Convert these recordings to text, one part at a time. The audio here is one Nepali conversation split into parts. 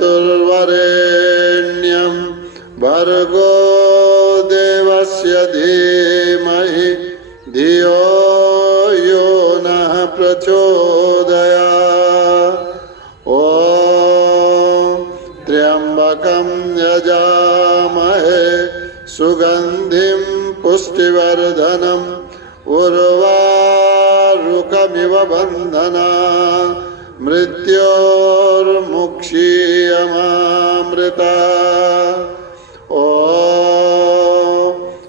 तत्सवितुर्वरेण्यं भर्गो देवस्य धीमहि धियो यो नः प्रचोदयात्। ॐ त्र्यम्बकं यजामहे सुगन्धिं पुष्टिवर्धनम् उर्वारुकमिव बन्धनात् मृत्योर्मुक्षीयमामृतात्। ॐ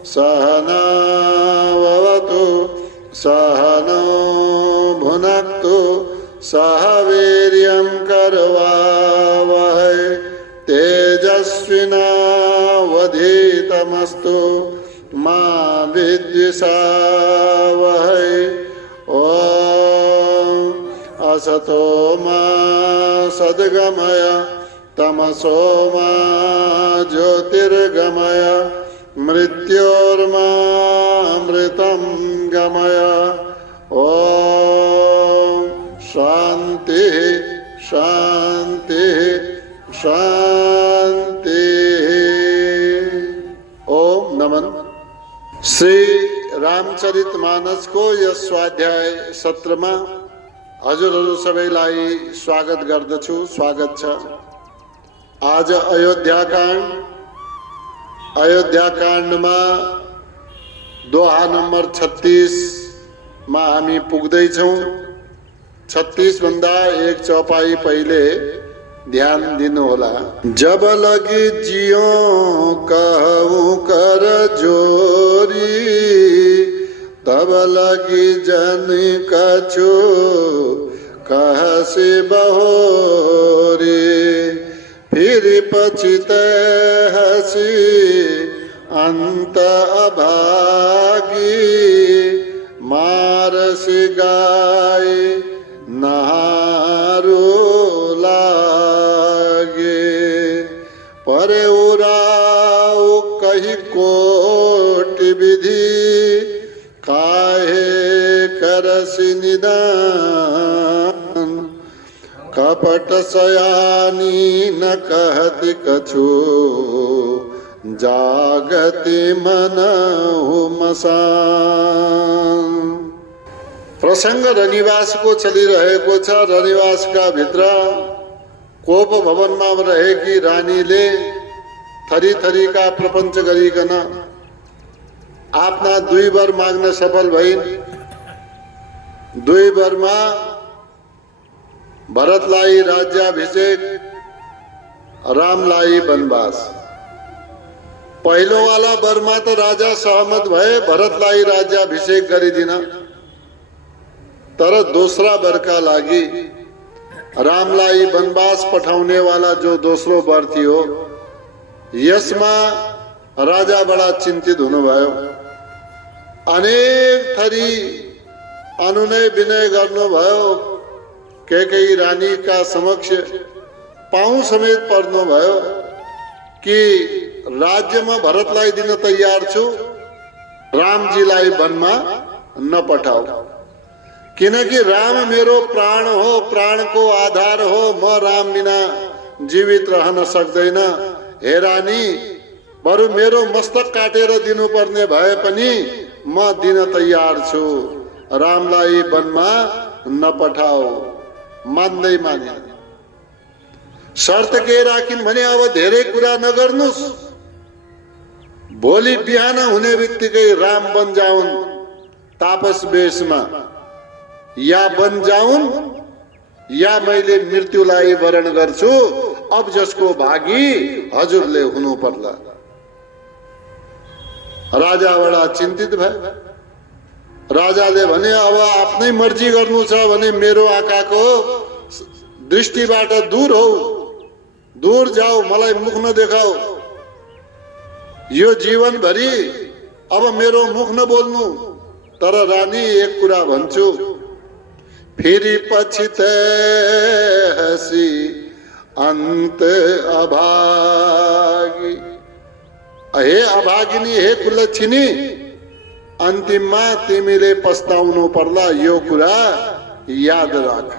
सहना भवतु सहनौ भुनक्तु सह वीर्यं करवावहै तेजस्विनावधीतमस्तु मा विद्विषावहै। ॐ असतो मा सद्गमय तमसो मा ज्योतिर्गमय मृत्योर्मामृतं गमय। ॐ शांति शांति शांति। ओम नमन। श्री रामचरितमानस को यस स्वाध्याय सत्र में हजुरहरू सबैलाई स्वागत गर्दछु। स्वागत छ। आज अयोध्याकाण्ड में दोहा नंबर 36 में हामी पुग्दैछौं। 36 भन्दा एक चौपाई पहिले ध्यान दिनु होला। जब लगी जियो कहूँ कर जोरी तब लगी जन कछु कहसी बहोरी फिर पछित हसी अंत अभागी मारसी गाय नहारू लागे परे उराऊ कही कोटि विधि काहे करसी निदान कपट सयानी न कहति कछु जागति मनहु मसान। प्रसंग रनिवासको चलिरहेको छ। रनिवासका भित्र कोप भवनमा रहेकी रानीले थरी थरीका प्रपञ्च गरिकन आफ्ना 2 वर माग्न सफल भइन्। 2 वरमा भरतलाई राज्याभिषेक, रामलाई वनवास। पहिलो वाला वरमा त राजा सहमत भए भरतलाई राज्याभिषेक गरिदिन, तर दोस्रा वरका लागि रामलाई वनवास पठाउने वाला जो दोस्रो वर थियो यसमा राजा बडा चिन्तित हुनुभयो। अनेक थरी अनुनय विनय गर्नुभयो। कैकेयी रानी का समक्ष पाउँ समेत पर्नुभयो कि राज्यमा भरतलाई दिन तयार छु, रामजीलाई वनमा नपठाऊ, किनकि राम मेरो प्राण हो, प्राणको आधार हो। म राम बिना जीवित रहन सक्दैन। हे रानी, बरु मेरो मस्तक काटेर दिनुपर्ने भए पनि म दिन तयार छु, रामलाई वनमा नपठाऊ। मान्दै माने। शर्त के राखिन् भने अब धेरै कुरा नगर्नुस्। भोलि बिहान हुने बित्तिकै राम बन जाउन् तापस वेशमा, या बन जाउन् या मैले मृत्युलाई वरण गर्छु। अब जसको भागी हजुरले हुनु पर्ला। राजा बडा चिन्तित भए। राजाले भने अब आफ्नै मर्जी गर्नु छ भने मेरो आँखाको दृष्टिबाट दूर हो, दूर जाऊ, मलाई मुख नदेखाऊ। यो जीवनभरि अब मेरो मुख नबोल्नु। तर रानी, एक कुरा भन्छु, फेरि पछित हसी अंत अभागी। हे अभागिनी, हे कुलच्छिनी, अन्तिममा तिमीले पस्ताउनु पर्ला। यो कुरा याद राख।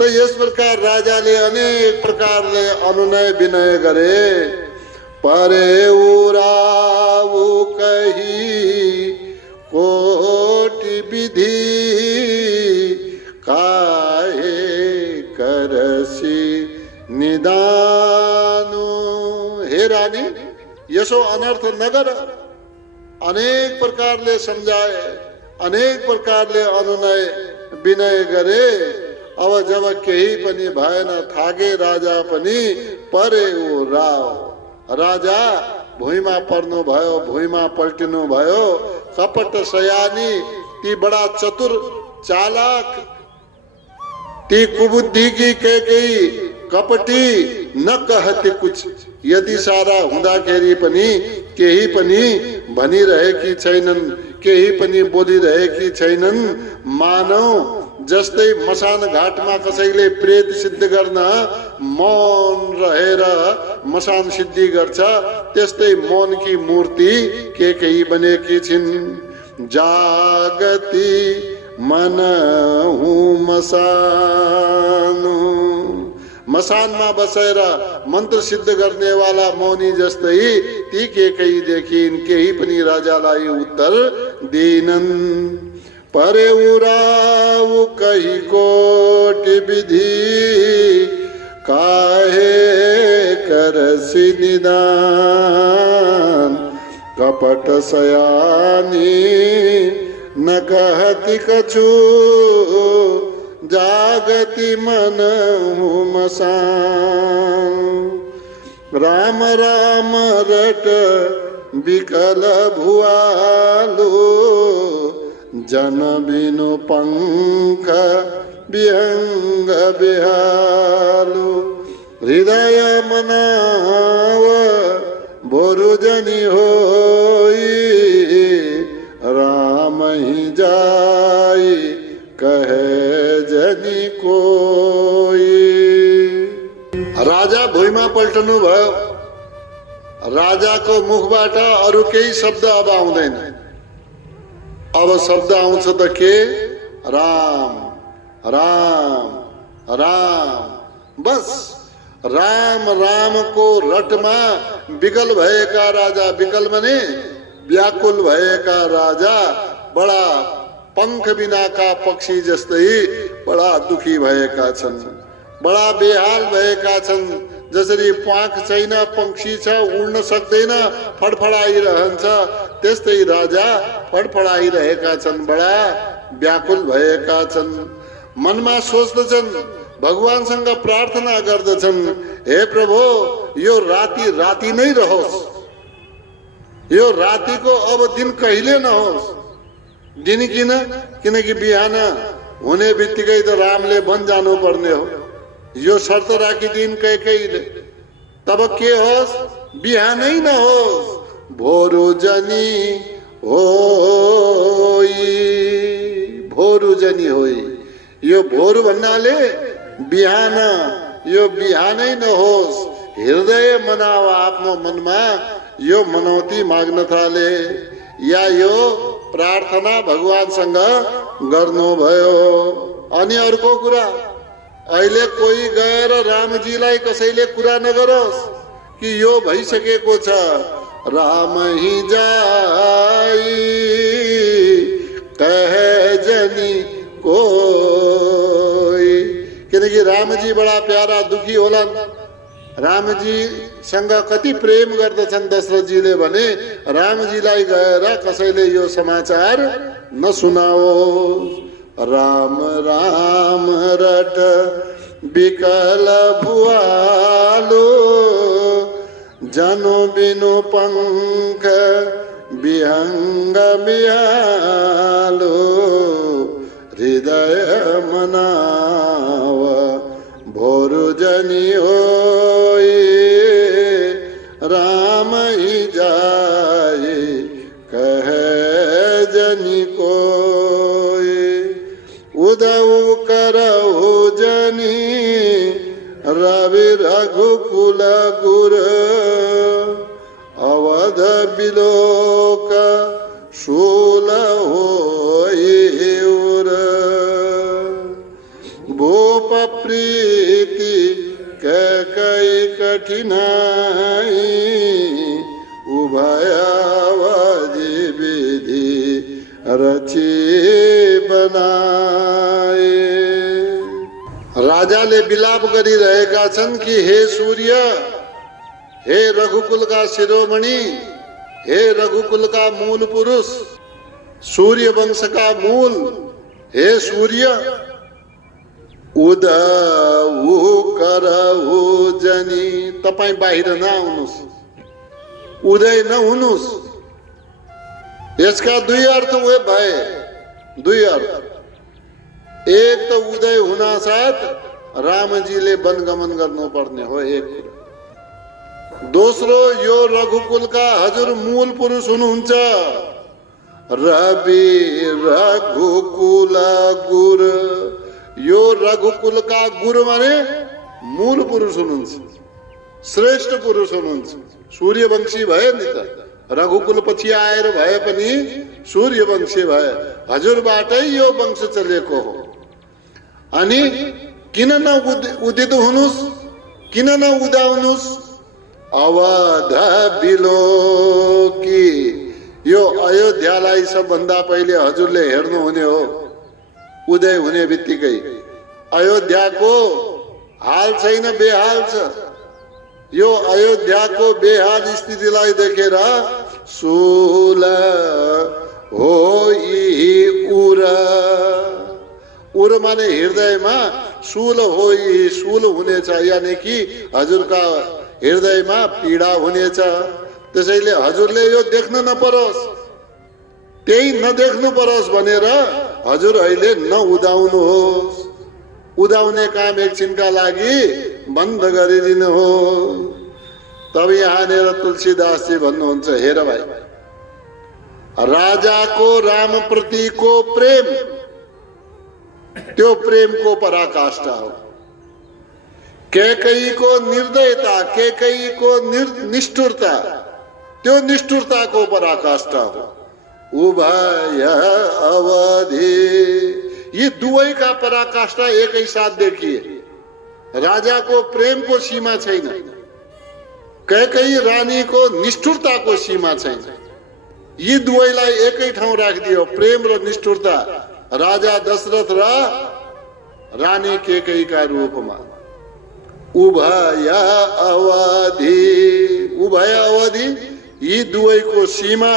त यस प्रकार राजाले अनेक प्रकारले अनुनय विनय गरे। परे उराऊ कही कोटि विधि काहे करसी निदानु। हे रानी, यसो अनर्थ नगर। अनेक प्रकारले सम्झाए, अनेक प्रकारले अनुनय विनय गरे। अब जब केही पनि भएन, थागे राजा पनि परे ऊ राव। राजा भुइँमा पर्नु भयो, भुइँमा पल्टिनु भयो। कपट सयानी, ती बडा चतुर चालाक, ती कुबुद्धि की केही कपटी न कहती कुछ। यति सारा हुँदाखेरि पनि केही पनि भनिरहेकी छैनन्, केही पनि बोलिरहेकी छैनन्। मानव जस्तै मसान घाटमा कसैले प्रेत सिद्ध गर्न मौन रहेर मसान सिद्धि गर्छ, त्यस्तै मौनकी मूर्ति केही बनेकी छिन्। जागती मन हूँ मसानु, मसानमा बसेर मन्त्र सिद्ध गर्ने वाला मौनी जस्तै ती केही देखिन्, केही पनि राजालाई उत्तर दिनन्। परे उराऊ कही कोटि विधि काहे करसी निदान। कपट सयानी न कहती कछु जागती मन हूँ मसान। राम राम रट विकल भुआलो जन बिनु पंख विहंग बिहालु। हृदय मनाव बोरु जनी होई राम ही जाई कहे जनी कोई। राजा भुइँमा पल्टनु भयो। राजाको मुखबाट अरु केही शब्द अब आउँदैन। अब शब्द आउँछ त के? राम राम राम। बस राम राम को रटमा विकल भएका राजा, विकल माने व्याकुल भएका राजा बडा पंख बिनाका पक्षी जस्तै बडा दुखी भएका छन्, बडा बेहाल भएका छन्। जसरी प्वाख छैन, पंक्षी छ, उड्न सक्दैन, फडफडाइरहन्छ, त्यस्तै राजा फडफडाइरहेका छन्, बडा व्याकुल भएका छन्। मनमा सोच्दछन्, भगवानसँग प्रार्थना गर्दछन्, हे प्रभु यो राति राति नै रहोस्, यो रातिको अब दिन कहिले नहोस्। दिन किन? किनकि बिहान हुने बित्तिकै त रामले वन जानु पर्ने हो। यो शर्त राखिदिन् कैकेयीले। तब के होस्? बिहानै नहोस्, भोरु जनी होई। भोरु जनी होई, यो भोरु भन्नाले बिहान, यो बिहानै नहोस्। हृदय मनाव, आफ्नो मनमा यो मनौती माग्न थाले, या यो प्रार्थना भगवानसँग गर्नुभयो। अनि अर्को कुरा, अहिले कोही गएर रामजीलाई कसैले कुरा नगरोस् कि यो भइसकेको छ, राम ही जाई कहे जनी कोई। किनकि रामजी बडा प्यारा दुखी होलान्। रामजीसँग कति प्रेम गर्दछन् दशरथजीले भने रामजीलाई गएर कसैले यो समाचार नसुनाओस्। राम राम रट विकल भुआलो जनो बिनु पंख विहंग बिहालो। हृदय मनाव भोरु जनी होई राम ही जाए कहे जनी कोई। उदऊ करहु जनी रवि रघुकुल गुर अवध बिलोक शूल होई उर। भूप प्रिय कठिनाई उभयावधि विधि रची बनाए। राजाले विलाप गरिरहेका छन् कि हे सूर्य, हे रघुकुलका शिरोमणि, हे रघुकुलका मूल पुरुष, सूर्य वंशका मूल, हे सूर्य, उदउ करहु जनी, तपाई बाहिर नआउनुस्, उदय नहुनुस्। यसका दुई अर्थ भए, दुई अर्थ। एक त उदय हुना साथ रामजीले वनगमन गर्नुपर्ने हो, एक। दोस्रो, यो रघुकुलका हजुर मूल पुरुष हुनुहुन्छ। रवि रघुकुल गुर, यो रघुकुलका गुरु माने मूल पुरुष हुनुहुन्छ, श्रेष्ठ पुरुष हुनुहुन्छ। सूर्यवंशी भए नि त, रघुकुल पछि आएर भए पनि सूर्यवंशी भए, हजुरबाटै यो वंश चलेको हो। अनि किन न उदित हुनुस्, किन न उदाउनुस्। अवध बिलोकी, यो अयोध्यालाई सबभन्दा पहिले हजुरले हेर्नु हुने हो। उदय हुने बित्तिकै अयोध्याको हाल छैन, बेहाल छ। यो अयोध्याको बेहाल स्थितिलाई देखेर शूल होई उर, उर माने हृदयमा शूल होई, शूल हुनेछ, यानी कि हजुरका हृदयमा पीडा हुनेछ। त्यसैले हजुरले यो देख्न नपरोस्, त्यही नदेख्नु परोस् भनेर हजुर अहिले नउदाउनुहोस्। उदाउने काम एकछिनका लागि बन्द गरिदिनु हो। तब यहाँनिर तुलसीदासजी भन्नुहुन्छ, हेर भाइ, राजाको राम प्रतिको प्रेम त्यो प्रेमको पराकाष्ठा हो। कैकेयीको निर्दयता, कैकेयीको निष्ठुरता त्यो निष्ठुरताको पराकाष्ठा हो। उभय अवधि, यी दुवैका पराकाष्ठा एकै साथ देखिए। राजाको प्रेमको सीमा छैन, कैकेयी रानीको निष्ठुरताको सीमा छैन। यी दुवैलाई एकै ठाउँ राखिदियो, प्रेम र निष्ठुरता, राजा दशरथ र रानी कैकेयीका रूपमा। उभय अवधि, उभय अवधि, यी दुवैको सीमा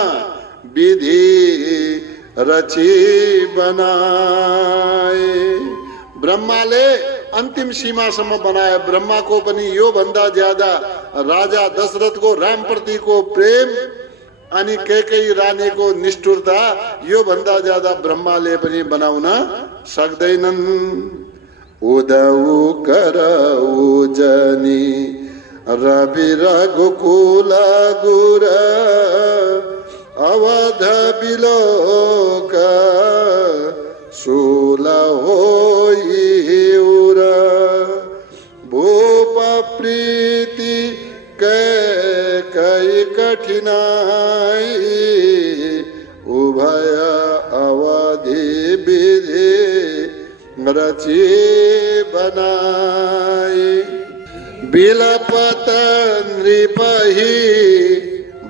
विधि रची बनाए। ब्रह्माले अन्तिम सीमासम्म बनाए। ब्रह्माको पनि यो भन्दा ज्यादा राजा दशरथको राम प्रतिको प्रेम अनि कैकेयी रानीको निष्ठुरता, यो भन्दा ज्यादा ब्रह्माले पनि बनाउन सक्दैनन्। उदउ करउ जनी रवि रघुकुल गुर, अवध बिलोक शूल होई उर। भूप प्रीति कैकेयी कठिनाई उभय अवधि विधि रची बनाई। बिलपत नृपहि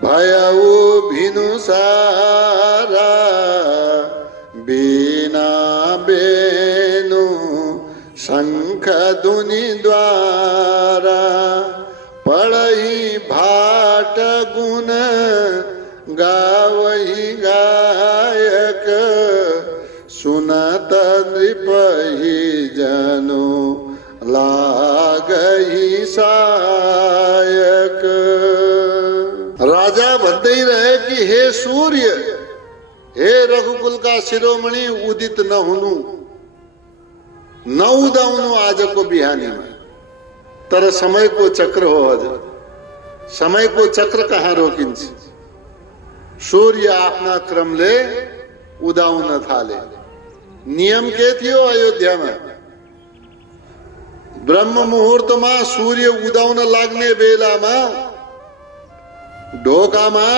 भयउ भिनुसारा, बिना बेनु शंख दुनि द्वारा। पढ़हि भाट गुण गावहि गायक, सुनत नृपहि जनु लागहि सायक। राजा भन्दै रहे कि हे सूर्य, हे रघुकुलका शिरोमणि, उदित नहुनु, नउदाउनु आजको बिहानीमा। तर समयको चक्र हो हजुर, समयको चक्र कहाँ रोकिन्छ। सूर्य आफ्ना क्रमले उदाउन थाले। नियम के थियो अयोध्यामा? ब्रह्म मुहुर्तमा सूर्य उदाउन लाग्ने बेलामा ढोकामा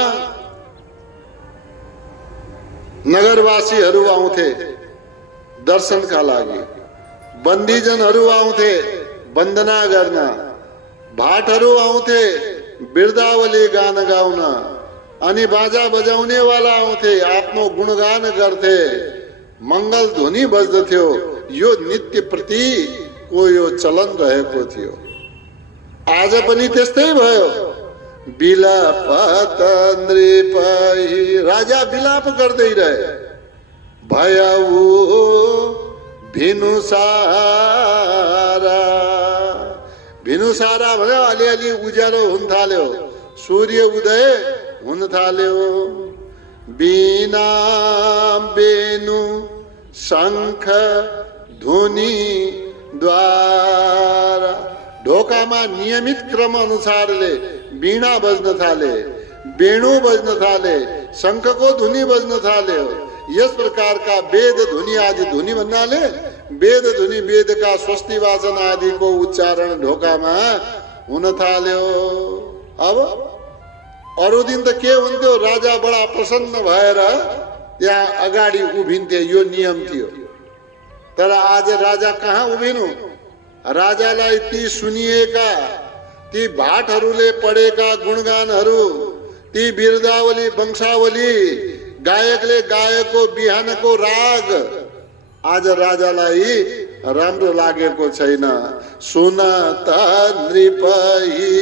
नगरवासीहरू आउँथे दर्शनका लागि, बन्दीजनहरू आउँथे वन्दना गर्न, भाटहरू आउँथे बिरदावली गान गाउन अनि बाजा बजाउनेवाला आउँथे आफ्नो गुणगान गर्थे, मङ्गल ध्वनि बज्दथ्यो। यो नित्य प्रतिको यो चलन रहेको थियो। आज पनि त्यस्तै भयो। बिलाप नृपहि, राजा बिलाप गर्दै रहे। भयऊ भिनुसारा, भिनुसारा भन्यो अलिअलि उज्यालो हुन थाल्यो, सूर्य उदय हुन थाल्यो। बिना बेनु शंख धुनी द्वारा, ढोकामा नियमित क्रम अनुसारले वीणा बज्न थाले, वेणु बज्न थाले, शंखको धुनी बज्न थाल्यो। यस प्रकारका वेद धुनी आदि, धुनी भन्नाले वेद धुनी, वेदका स्वस्ति वाचन आदिको उच्चारण ढोकामा हुन थाल्यो। अब अरू दिन त के हुन्थ्यो, राजा बडा प्रसन्न भएर त्यहाँ अगाडि उभिन्थे, यो नियम थियो। तर आज राजा कहाँ उभिनु? राजालाई ती सुनिएका, ती भाटहरूले पढेका गुणगानहरू, ती बिरदावली वंशावली, गायकले गाएको बिहानको राग आज राजालाई राम्रो लागेको छैन। सुन त नृपहि,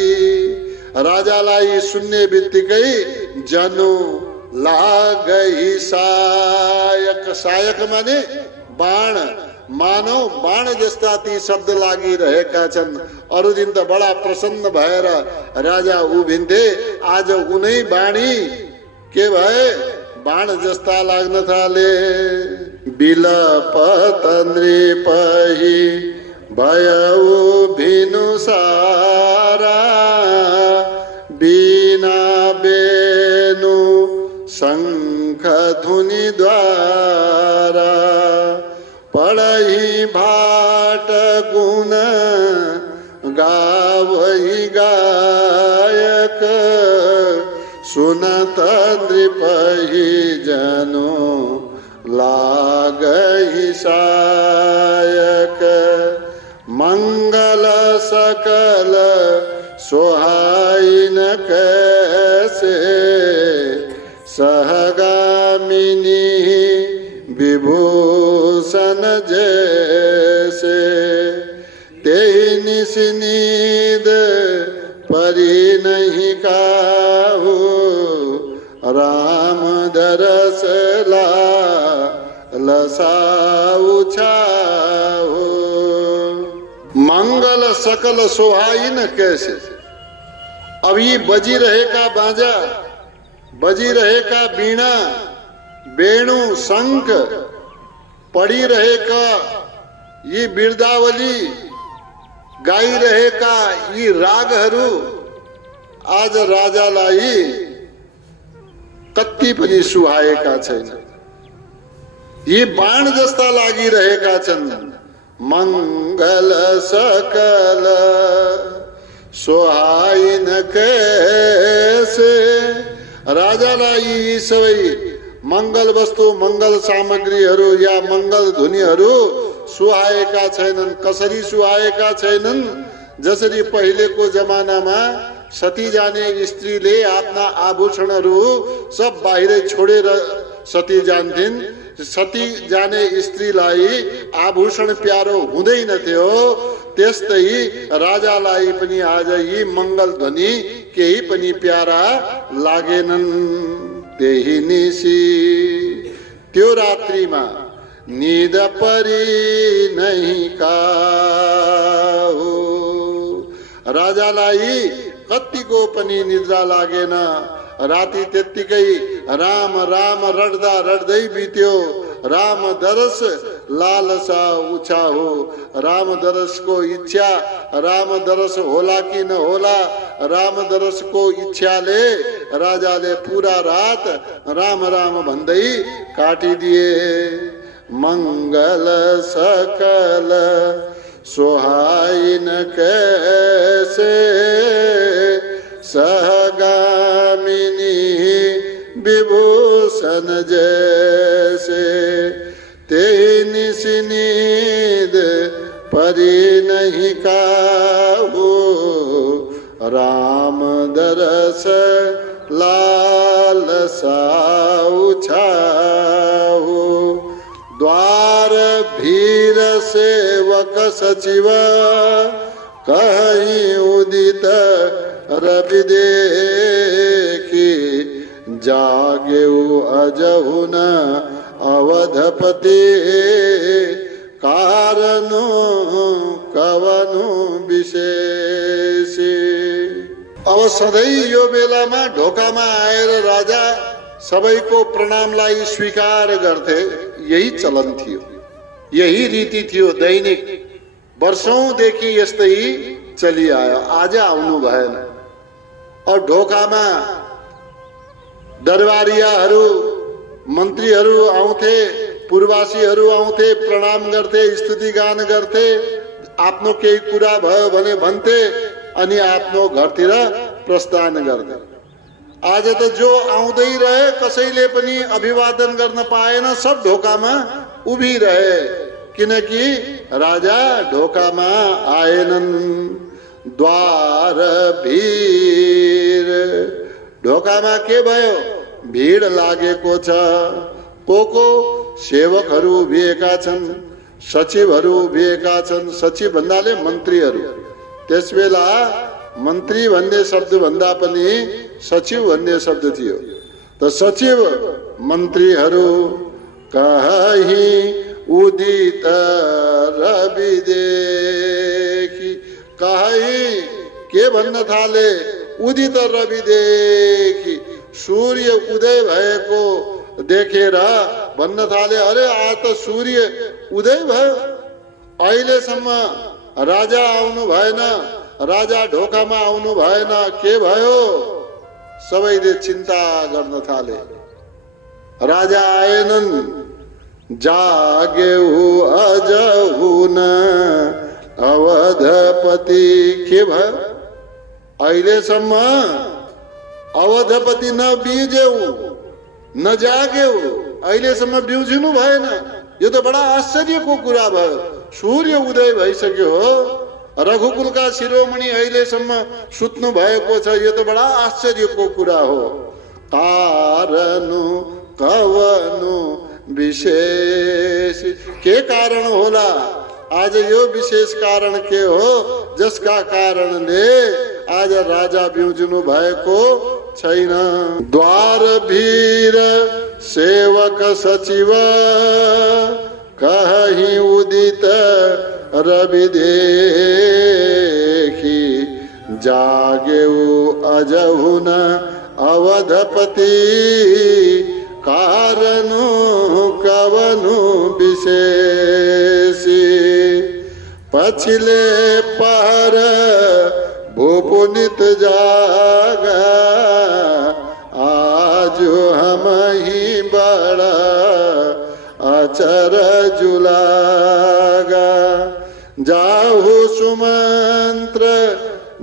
राजालाई सुन्ने बित्तिकै जनु लागै सायक। सायक माने बाण, मानव बाण जस्ता ती शब्द लागिरहेका छन्। अरू दिन त बडा प्रसन्न भएर राजा उभिन्थे, आज उनै बाणी के भए, बाण जस्ता लाग्न थाले। बिलपत नृपहि भयऊ भिनुसारा, बिना बेनु शंख धुनी द्वारा। पढहि भाट गुण गावहि गायक, सुनत नृपहि जनो लागहि सायक। मंगल सकल सोहाई न कैसे, सहगामिनी विभूषण जैसे। तेहि निस नींद परी नहीं काहू, राम दरस लसाऊ छाहू। मंगल सकल सोहाई न कैसे, अब ये बजी रहेका बाजा, बजी रहेका वीणा, वेणु, शंख, पढिरहेका यी बिरदावली, गाइरहेका यी रागहरू आज राजालाई कति पनि सुहाएका छैन। यी बाण जस्ता लागिरहेका छन्। मंगल सकल सोहाई न कैसे, राजालाई यी सबै मंगल वस्तु, मंगल सामग्रीहरू या मंगल धुनीहरू सुहाएका छैनन्। कसरी सुहाएका छैनन्? जसरी पहिलेको जमानामा सती जाने स्त्रीले आफ्ना आभूषणहरू सब बाहिरै छोडेर सती जान्थिन्। सती जाने स्त्रीलाई आभूषण प्यारो हुँदैन थियो, त्यस्तै राजालाई पनि आज यी मंगल ध्वनि केही पनि प्यारा लागेनन्। त्यही निसी त्यो रात्रिमा निद परी नहीं काहू, राजालाई कतिको पनि निद्रा लागेन। राति त्यत्तिकै राम राम रड्दा रड्दै बित्यो। राम दरस लालसा उछा हो, राम दरस को इच्छा, राम दरस होला कि न होला, राम दरस को इच्छाले राजाले पूरा रात राम राम भन्दै काटिदिए। मंगल सकल सोहाई न कैसे, सहगामिनी विभूषण जैसे। तेहि निस नींद परी नहीं काहू, राम दरस लालसाऊ छाऊ। द्वार भीर सेवक सचिव कहीं उदित रवि देखी। जागेऊ अजहु न अवधपति कारणु कवनु विशेषी। अब सधैँ यो बेलामा ढोकामा आएर राजा सबैको प्रणामलाई स्वीकार गर्थे। यही चलन थियो, यही रीति थियो, दैनिक वर्षौंदेखि यस्तै चलिआयो। आज आउनु भएन। और ढोकामा दरबारियाहरू मन्त्रीहरू आउँथे, पूर्वासीहरू आउँथे, प्रणाम गर्थे, स्तुति गान गर्थे, आफ्नो केही कुरा भयो भने भन्थे अनि आफ्नो घरतिर प्रस्थान गर्थे। आज त जो आउँदै रहे कसैले पनि अभिवादन गर्न पाएन, सब ढोकामा उभिरहे, किनकि राजा ढोकामा आएनन्। द्वार भीर, ढोकामा के भयो? भीड लागेको छ। को सेवकहरू उभिएका छन्, सचिवहरू उभिएका छन्। सचिव भन्नाले मन्त्रीहरू। त्यसबेला मन्त्री भन्ने शब्द भन्दा पनि सचिव भन्ने शब्द थियो। त सचिव मन्त्रीहरू कहीं उदित रवि देखी। कहीं के भन्न थाले? उदित रवि देखी, सूर्य उदय भएको देखेर भन्न थाले, अरे आज त सूर्य उदय भयो, अहिलेसम्म राजा आउनु भएन, राजा ढोकामा आउनु भएन, के भयो? सबैले चिन्ता गर्न थाले। राजा आएनन्। जागेऊ अजहु न अवधपति। के भयो? अहिलेसम्म अवधपति न बिउजेऊ, न जागेऊ, अहिलेसम्म बिउजिनु भएन। यो त बडा आश्चर्यको कुरा भयो। सूर्य उदय भइसक्यो हो, रघुकुलका शिरोमणि अहिलेसम्म सुत्नु भएको छ। यो त बडा आश्चर्यको कुरा हो। कारणु कवनु विशेष। के कारण होला? आज यो विशेष कारण के हो जसका कारणले आज राजा बिउजिनु भएको छैन? द्वार भीर सेवक सचिव कहीं उदित रवि देखी। जागेऊ अजहु न अवधपति कारणु कवनु विशेषी। पछिले पहर भूपुनित जागा, आज हम ही बड़ा अचर जुलागा। जाहु सुमंत्र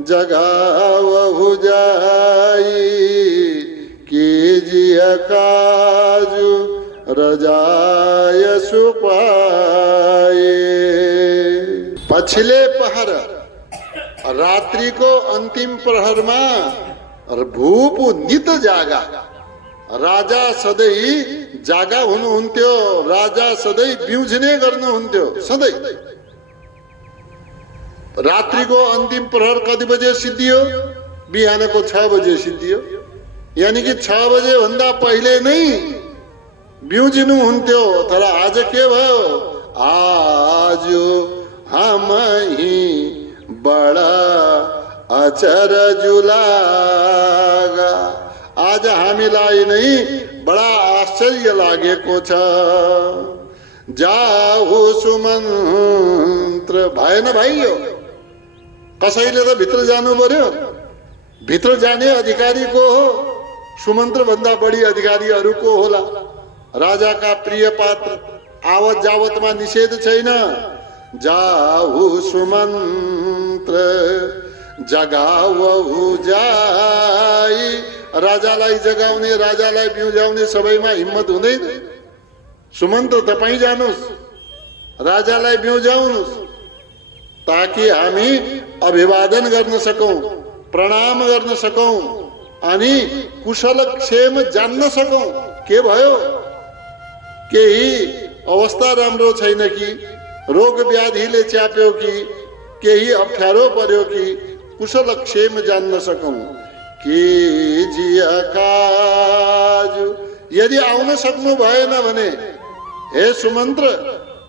जगावहु जाई, कीजिए काजु रजाय सुपाई। पछिले पहर, रात्रि को अंतिम प्रहर में भूप नित जागा। राजा सधैँ जागा हुनुहुन्थ्यो, राजा सधैँ बिउझने गर्नुहुन्थ्यो। सधैँ रात्रिको अन्तिम प्रहर कति बजे सिद्धियो? बिहानको 6 बजे सिद्धियो। यानी कि 6 बजे भन्दा पहिले नै बिउजिनु हुन्थ्यो। तर आज के भयो? आज हम ही बड़ा अचर जुलागा। आज हामीलाई नै बडा आश्चर्य लागेको छ। जाहु सुमन्त्र। भएन भाइयो, कसैले त भित्र जानु पर्यो। भित्र जाने अधिकारी को हो? सुमन्त्र भन्दा बढी अधिकारी अरूको होला। राजाका प्रिय पात्र आवत जावतमा निषेध छैन। जाहु सुमन्त्र जगावहु जाई। राजालाई जगाउने, राजालाई बिउजाउने सबैमा हिम्मत हुँदैन। सुमन्त्र तपाई जानुस्, राजालाई बिउजाउनुस्, ताकि हामी अभिवादन गर्न सकौं, प्रणाम गर्न सकौं अनि कुशल क्षेम जान्न सकौं। के भयो? केही अवस्था राम्रो छैन कि, रोग व्याधिले च्याप्यो कि, केही अप्ठ्यारो पर्यो कि कुशल क्षेम जान्न सकौं। कीजिए काज, यदि आउन सक्नु भएन भने हे सुमन्त्र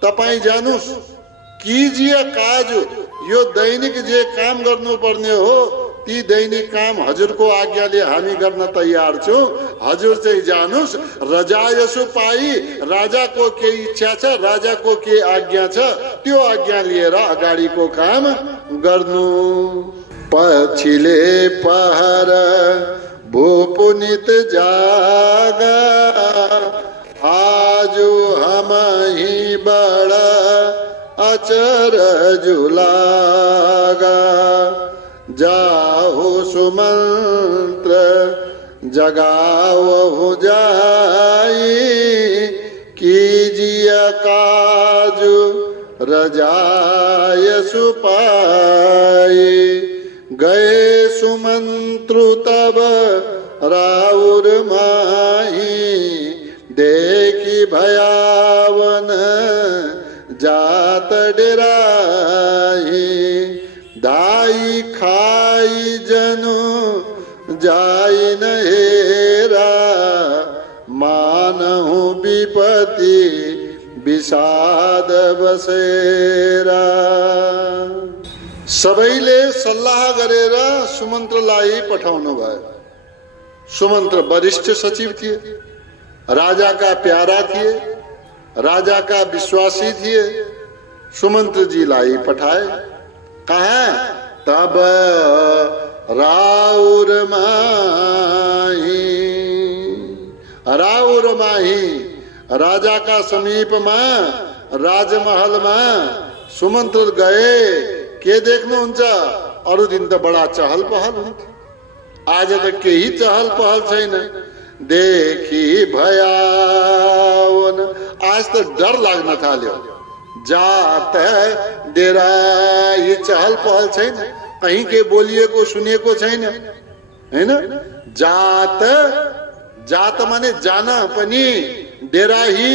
तपाई जानुस्। कीजिए काज, यो दैनिक जे काम गर्नुपर्ने हो ती दैनिक काम हजुरको आज्ञाले हामी गर्न तयार छौं। हजुर चाहिँ जानुस्। रजायसु पाई, राजाको के इच्छा छ, राजाको के आज्ञा छ, त्यो आज्ञा लिएर अगाडिको काम गर्नु। पछिले पहर भूपुनित जागा, आजु हमहि बड़ा अचरज लागा। जाहो सुमंत्र जगावहु जाई, कीजिए काज रजायसु पाई। गए सुमंत्रु तब राउर माही, देखी भयावन जात डेराही। दाई खाई जनु जाई न हेरा, मानहु विपत्ति विषाद बसेरा। सबैले सल्लाह गरेर सुमन्त्रलाई पठाउनु भयो। सुमन्त्र वरिष्ठ सचिव थिए, राजाका प्यारा थिए, राजाका विश्वासी थिए। सुमन्त्रजीलाई पठाए। कहाँ? तब राउर माही। राउर माही राजाका समीपमा राजमहलमा सुमन्त्र गए। के देख्नुहुन्छ? अरू दिन त बडा चहल पहल हुन्थ्यो, आज त केही चहल पहल छैन। देखी भयावन, आज त डर लाग्न थाल्यो। जात डेरा, ये चहल पहल छैन, कहीं के बोलिएको सुनिएको छैन, हैन? जात, जात माने जान पनि, डेरा ही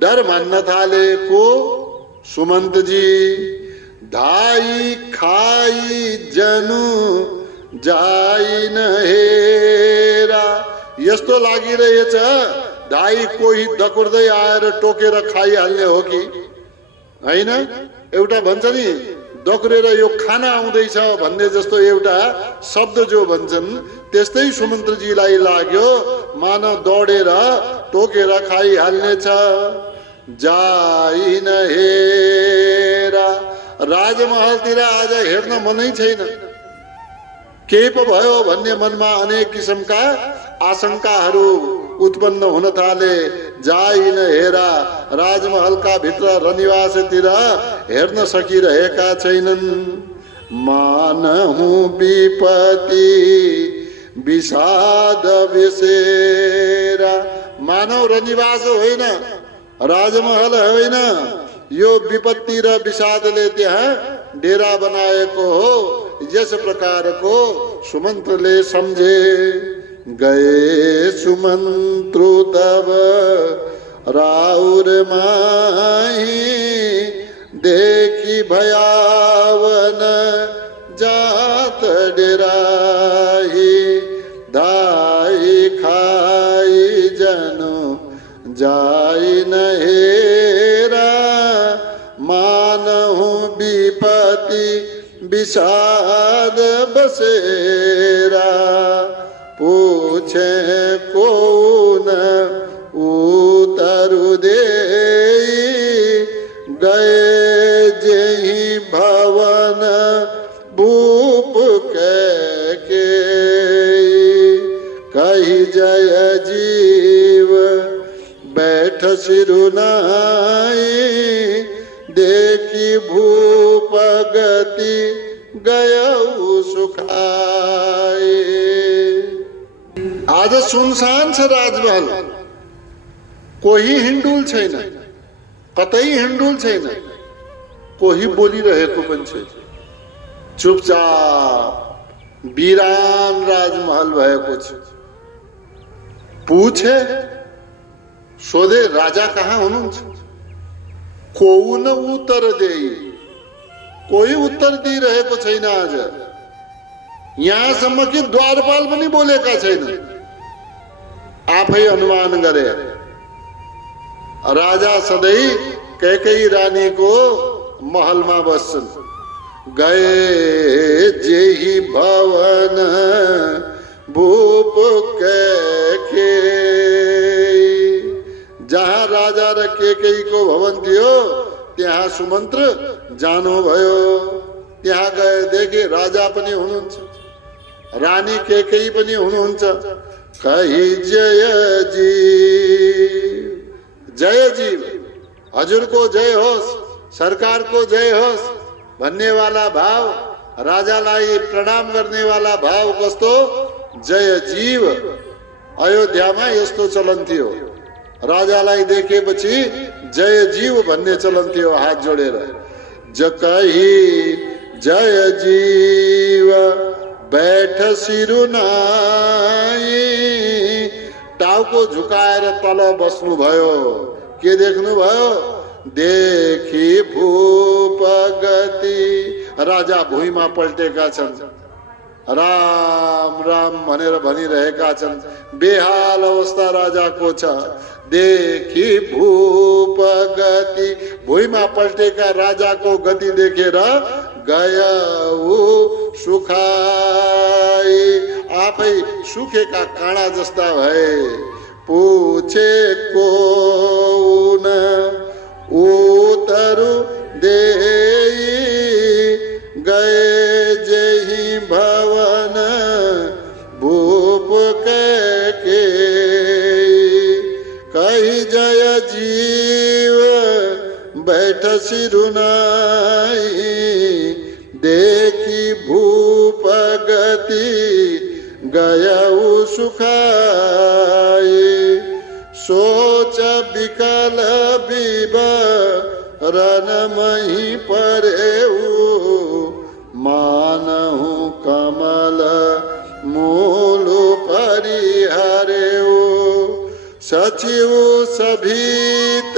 डर मान्न थालेको सुमन्तजी। धाई खाई जनु जाई न हेरा। यस्तो लागिरहेछ धाई कोही दकुर्दै आएर टोकेर खाइहाल्ने हो कि हैन? एउटा भन्छ नि दकुरेर यो खाना आउँदैछ भन्ने जस्तो एउटा शब्द जो भन्छन्, त्यस्तै सुमन्त्रजीलाई लाग्यो मानव दौडेर टोकेर खाइहाल्नेछ। जाई न हेरा, राजमहलतिर आज हेर्न मनै छैन। केही पो भयो भन्ने मनमा अनेक किसिमका आशंकाहरू उत्पन्न हुन थाले। जाई न हेरा, राजमहलका भित्र रनिवासतिर हेर्न सकिरहेका छैनन्। मानहु विपत्ति विषाद विसेरा। मानव रनिवास होइन, राजमहल होइन, यो विपत्ति र विषादले त्यहाँ डेरा बनाएको हो। यस प्रकारको सुमन्त्रले सम्झे। गए सुमन्त्रु तब राउर माही, देखी भयावन जात डेराही। दाई खाई जनु जाई न हेरा, मानहु विपत्ति विषाद बसेरा। पूछे कौन उतरु देई, गए जेहि भवन भूप के। कही जय जीव बैठ सिरुनाई, देखी भूप गति गयौ सुखाए। आज सुनसान छ राजमहल, कोही हिँडुल छैन, कतै हिँडुल छैन, कोही बोलिरहेको पनि छैन। चुपचाप वीरान राजमहल भएको छ। पूछे सोधे राजा कहाँ हुनुहुन्छ? कोही न उत्तर दे, कोही उत्तर दिइरहेको छैन। आज यहाँसम्म कि द्वारपाल पनि बोलेका छैन। आफै अनुमान गरे राजा सधैँ कैकेयी रानीको महलमा बस्छन्। गए जेही भवन भूप कैकेयी, जहाँ राजा र कैकेयीको भवन थियो त्यहाँ सुमन्त्र जानुभयो। त्यहाँ गए देखे राजा पनि हुनुहुन्छ, रानी कैकेयी पनि हुनुहुन्छ। कही जय जीव, जय जीव, हजुर को जय होस्, सरकार को जय होस् भन्ने वाला भाव, राजालाई प्रणाम गर्ने वाला भाव कस्तो? जय जीव। अयोध्यामा यस्तो चलन थियो। राजालाई देखेपछि जय जीव भन्ने चलन थियो, हात जोडेर। कही जय जीव बैठ सिरुनाई, टाउको झुकाएर तल बस्नु भयो। के देख्नु भयो? देखी भूप गति, राजा भुइँमा पल्टेका छन्। राम राम भनेर भनिरहेका छन्। बेहाल अवस्था राजाको छ। देखी भूप गति, भुइँमा पल्टेका राजाको गति देखेर गयौ सुखाई, आफै सुकेका काँडा जस्ता भए। पूछे कोन उत्तरु देई, गए जेहि भवन भूप कैकेयी। कही जय जीव बैठ सिरुनाई, देखी भूप गति गयौ सुखाई। सोच विकल विवरण मही परेऊ, मानहु कमल मूल परिहरेऊ। सचिव सभीत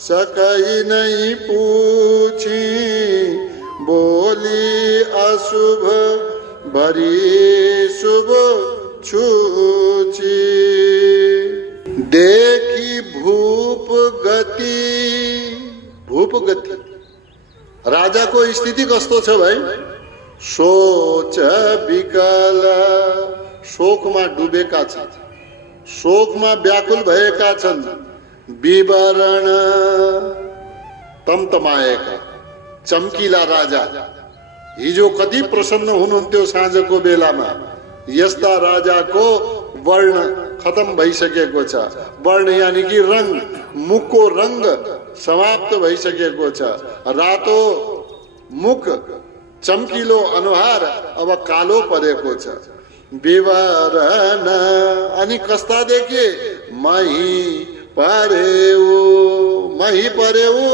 सकई नहीं पूछी, बोली अशुभ भरी शुभ छूची। देखी भूप गति, भूप गति, राजा को स्थिति कस्तो छ भाइ? सोच विकल, शोकमा डुबेका छन्, शोकमा व्याकुल भएका छन्। विवरण तमतमाएका, चम्किला राजा। हिजो कति प्रसन्न हुनुहुन्थ्यो साँझको बेलामा, यस्ता राजाको वर्ण खत्म भइसकेको छ। वर्ण यानी कि रंग, मुखको रंग समाप्त भइसकेको छ। रातो मुख, चम्किलो अनुहार अब कालो परेको छ। विवरण अनि कस्ता देखे? मही परेऊ, मही परेऊ,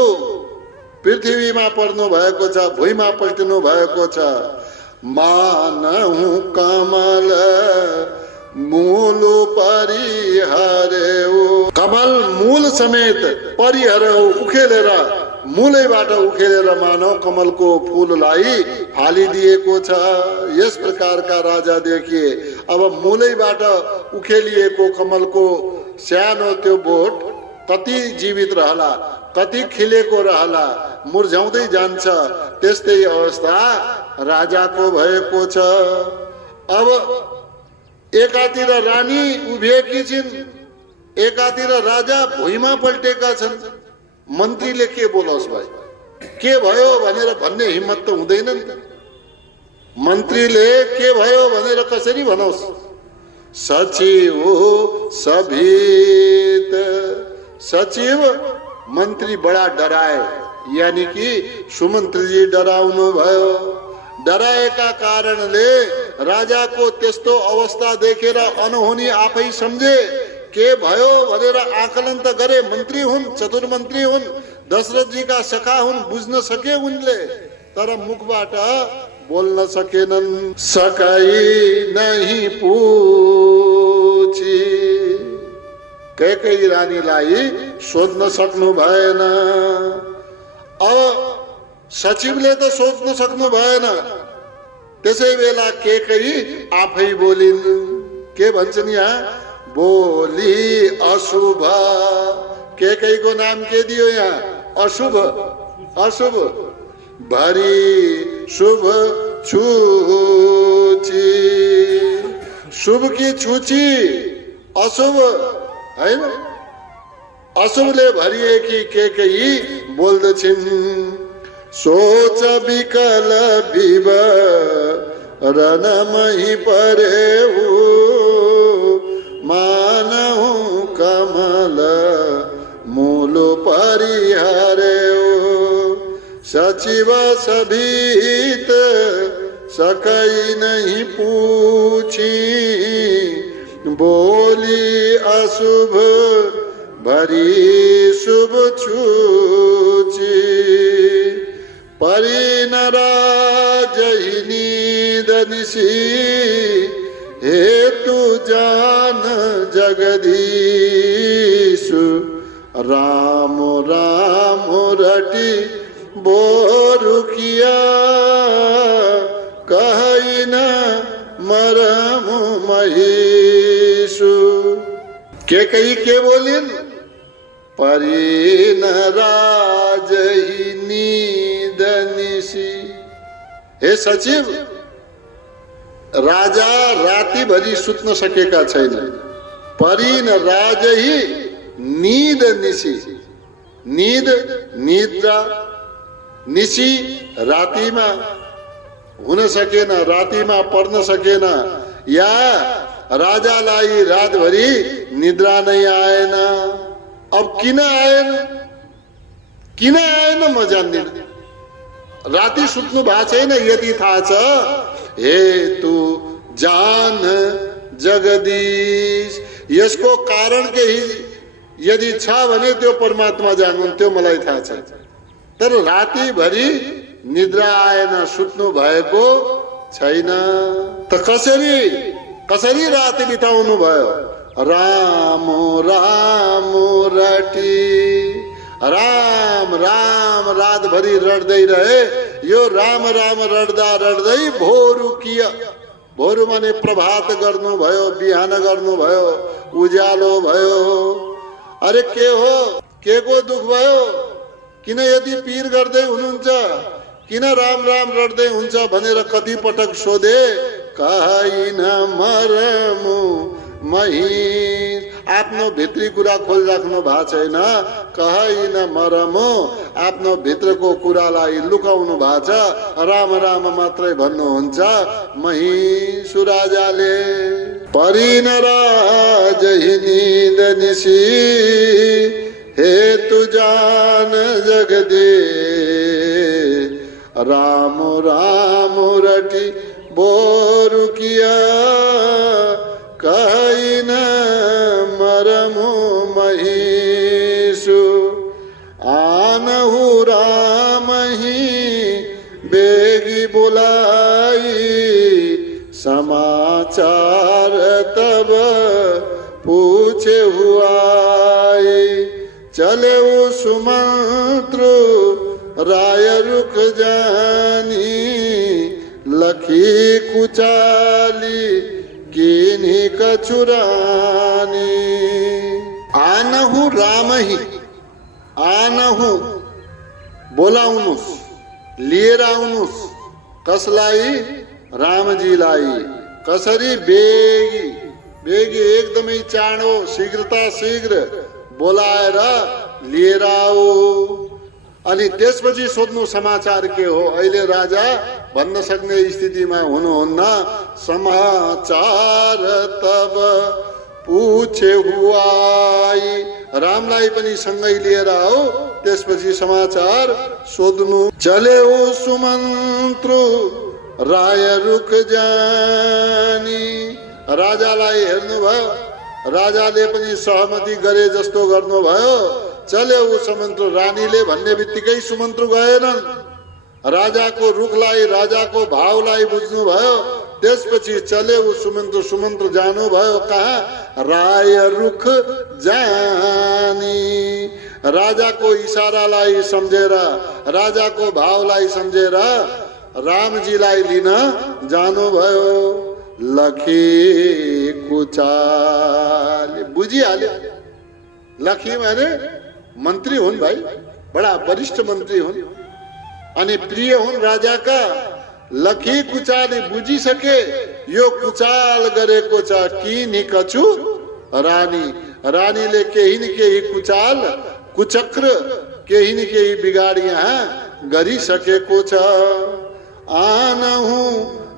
पृथ्वीमा पर्नु भएको छ, भुइँमा पल्टिनु भएको छ। मानहु कमल मूल परिहरेऊ, कमल मूल समेत परिहरेऊ, उखेलेर, मूलैबाट उखेलेर मानव कमलको फूललाई फालिदिएको छ। यस प्रकारका राजा देखिए। अब मूलैबाट उखेलिएको कमलको सानो त्यो बोट कति जीवित रहला, कति खिलेको रहला, मुर्झाउँदै जान्छ। त्यस्तै अवस्था राजाको भएको छ। अब एकातिर रानी उभिएकी छिन्, एकातिर राजा भुइँमा पल्टेका छन्। मन्त्रीले के बोलोस् भाइ? के भयो भनेर भन्ने हिम्मत त हुँदैन नि त। मन्त्रीले के भयो भनेर कसरी भनोस्? सचिव सभीत, सचिव मन्त्री बडा डराए, यानी कि सुमन्त्री जी डराउनु भयो। डराएका कारणले राजाको त्यस्तो अवस्था देखेर अनहोनी आफै सम्झे। के भयो भनेर आकलन त गरे। मन्त्री हुन्, चतुर मन्त्री हुन्, दशरथ जी का सखा हुन्, बुझ्न सके उनले। तर मुखबाट बोल्न सकेनन्। सकाई नहीं पूछी, कैकेयी रानीलाई सोध्न सक्नु भएन। अब सचिवले त सोध्न सक्नु भएन, त्यसै बेला कैकेयी आफै बोलिन्। के भन्छन् यहाँ? बोली अशुभ। कैकेयीको नाम के दियो यहाँ? अशुभ। अशुभ भरी शुभ छुची। शुभ की छुची अशुभ हैन, अशुभले भरिएकी कैकेयी बोल्दछिन्। सोच विकल विवरणमही परेऊ, मानहु कमल मूल परिहरेऊ। सचिव सभीत सकई नहीं पूछी, बोली अशुभ भरी शुभ छूची। परिनराजहि नीद निशी, हेतु जान जगदीशु। राम राम रटी बोरु किया, कहि न मरम महेशु। कैकेयी के बोलिन्? परिनराजहि नीद निशी। हे सचिव, राजा रातिभरि सुत्न सकेका छैनन्। परिनराजहि नीद निशी। नीद निद्रा, निशी रातिमा हुन सकेन, रातिमा पढ्न सकेन। या राजालाई रातभरि निद्रा नै आएन। अब किन आएन, किन आएन म जान्दिन। राति सुत्नु भएको छैन यदि थाहा छ। हेतु जान जगदीश। यसको कारण केही यदि छ भने त्यो परमात्मा जान्नुहुन्छ, त्यो मलाई थाहा छ। तर रातिभरि निद्रा आएन, सुत्नु भएको छैन। त कसरी राति बिताउनु भयो? राम राम रटी। राम राम रातभरि रड्दै रहे। यो राम राम रड्दा रड्दै भोरु किया। भोरु माने प्रभात गर्नु भयो, बिहान गर्नु भयो, उज्यालो भयो। अरे के हो, के को दुख भयो? किन यदि पीर गर्दै हुनुहुन्छ? किन राम राम रड्दै हुन्छ भनेर कति पटक सोधे। कहिन मरमु मही। आफ्नो भित्री कुरा खोलिराख्नु भएको छैन। कहिन मरमु, आफ्नो भित्रको कुरालाई लुकाउनु भएको छ। राम राम मात्रै भन्नुहुन्छ महिषु राजाले। परिनराजहि नीद निशी, हेतु जान जगदीश। राम राम रटी बोरु किया, कहिन मरमु महिषु। आनहु राम ही बेगी बुलाई, समाचार तब पूछे हुआई। चले वो सुमंत्र राय रुक जानी, लखी कुचाली किन्ही कछुरानी। आनहु राम ही, आनहु बोलाउनुस्, लिएर आउनुस्। कसलाई? रामजीलाई। कसरी? बेगी बेगी, एकदमै चाँडो, शीघ्रता शीघ्र बोलाएर लिएर आऊ। अनि त्यसपछि सोध्नु समाचार के हो। अहिले राजा भन्न सक्ने स्थितिमा हुनुहुन्न। समाचार तब पूछे हुआई। रामलाई पनि सँगै लिएर आऊ, त्यसपछि समाचार सोध्नु। चले ओ सुमन्त्र राय रुक जानी। राजालाई हेर्नुभयो, राजाले पनि सहमति गरे जस्तो गर्नुभयो। चले ऊ सुमन्त्र। रानीले भन्ने बित्तिकै सुमन्त्र गएनन्। राजाको रुखलाई, राजाको भावलाई बुझ्नुभयो। त्यसपछि चलेउ सुमन्त्र, सुमन्त्र जानुभयो कहाँ? राय रुख जानी। राजाको इशारालाई सम्झेर, राजाको भावलाई सम्झेर रामजीलाई लिन जानुभयो। लखी कुचाल, बुझिहाल्यो। लखी माने मन्त्री हुन् भाइ, बडा वरिष्ठ मन्त्री हुन् अनि प्रिय हुन् राजाका। लखी कुचाले बुझिसके यो कुचाल गरेको छ कि नि कछु रानी। रानीले केही न केही कुचाल, कुचक्र, केही न केही बिगाड यहाँ गरिसकेको छ। आनहु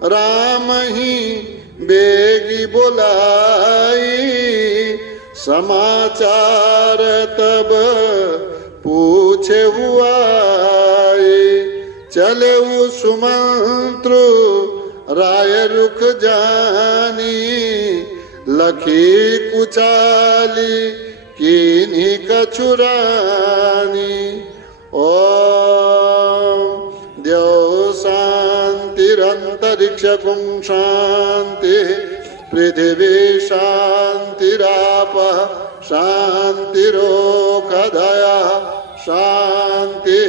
राम ही बेगी बोलाई, समाचार तब पूछे हुआ। चले सुमंत्र राय रुख जानी, लखी कुचाली किन्हीं कछुरानी। ओम देव शांतिरंतरिक्षकुं शांति, पृथिवी शांतिराप शांतिरोषधय शांति,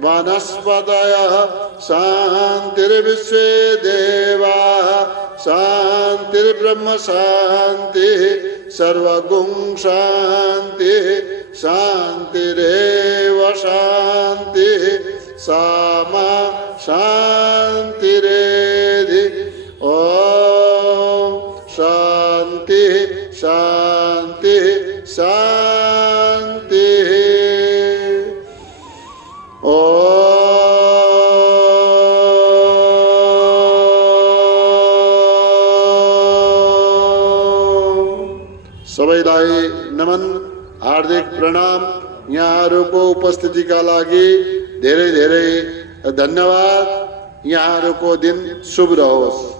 वनस्पतयः शांतिर्विश्वे देवाः शांतिर्ब्रह्म शांतिः, सर्वगुं शांतिः शांतिरेव शांतिः, सामा शांतिरेधि। ओम शांतिः शांतिः शांतिः। सबैलाई नमन, हार्दिक प्रणाम। यहाँहरूको उपस्थितिका लागि धेरै धेरै धन्यवाद। यहाँहरूको दिन शुभ रहोस्।